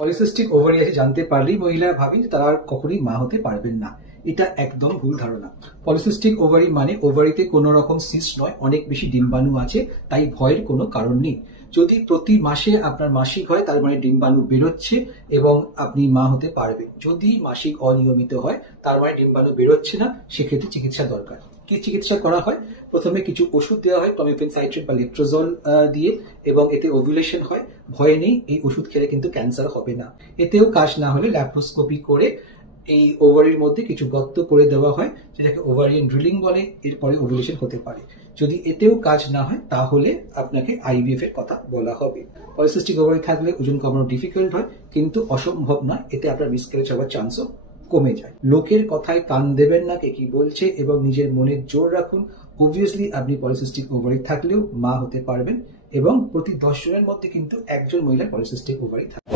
Polycystic ovary আছে জানতে পারলেই মহিলারা ভাবেন যে তারা আর কখনোই মা হতে পারবেন না। এটা একদম ভুল ধারণা। পলিসিস্টিক ওভারি মানে ওভারিতে কোনো রকম সিস্ট নয়, অনেক বেশি ডিম্বাণু আছে, তাই ভয়ের কোনো কারণ নেই। যদি প্রতি মাসে আপনার মাসিক হয় তার মানে ডিম্বাণু বেরোচ্ছে এবং আপনি মা হতে পারবেন। যদি মাসিক অনিয়মিত হয় তার মানে ডিম্বাণু বেরোচ্ছে না, সেক্ষেত্রে চিকিৎসা দরকার। কি চিকিৎসা করা হয়? প্রথমে কিছু ওষুধ দেওয়া হয় ক্লোমিফেন সাইট্রেট বা লেট্রোজল দিয়ে, এবং এতে ওভুলেশন হয়। ভয় নেই, এই ওষুধ খেলে কিন্তু ক্যান্সার হবে না। এতেও কাজ না হলে ল্যাপ্রোস্কোপি করে এই ওভারির মধ্যে কিছু গর্ত করে দেওয়া হয়, যেটাকে ওভারিয়ান ড্রিলিং বলে। এরপরে ওভুলেশন হতে পারে। যদি এতেও কাজ না হয় তাহলে আপনাকে আইভিএফ এর কথা বলা হবে। পলিসিস্টিক ওভারি থাকলে ওজন কমানো ডিফিকাল্ট হয়, কিন্তু অসম্ভব নয়। এতে আপনার মিসক্যারেজ হওয়ার চান্সও কমে যায়। লোকের কথায় কান দেবেন না, কে কি বলছে, এবং নিজের মনের জোর রাখুন। অবভিয়াসলি আপনি পলিসিস্টিক ওভারি থাকলেও মা হতে পারবেন, এবং প্রতি 10 জনের মধ্যে কিন্তু একজন মহিলার পলিসিস্টিক ওভারি থাকে।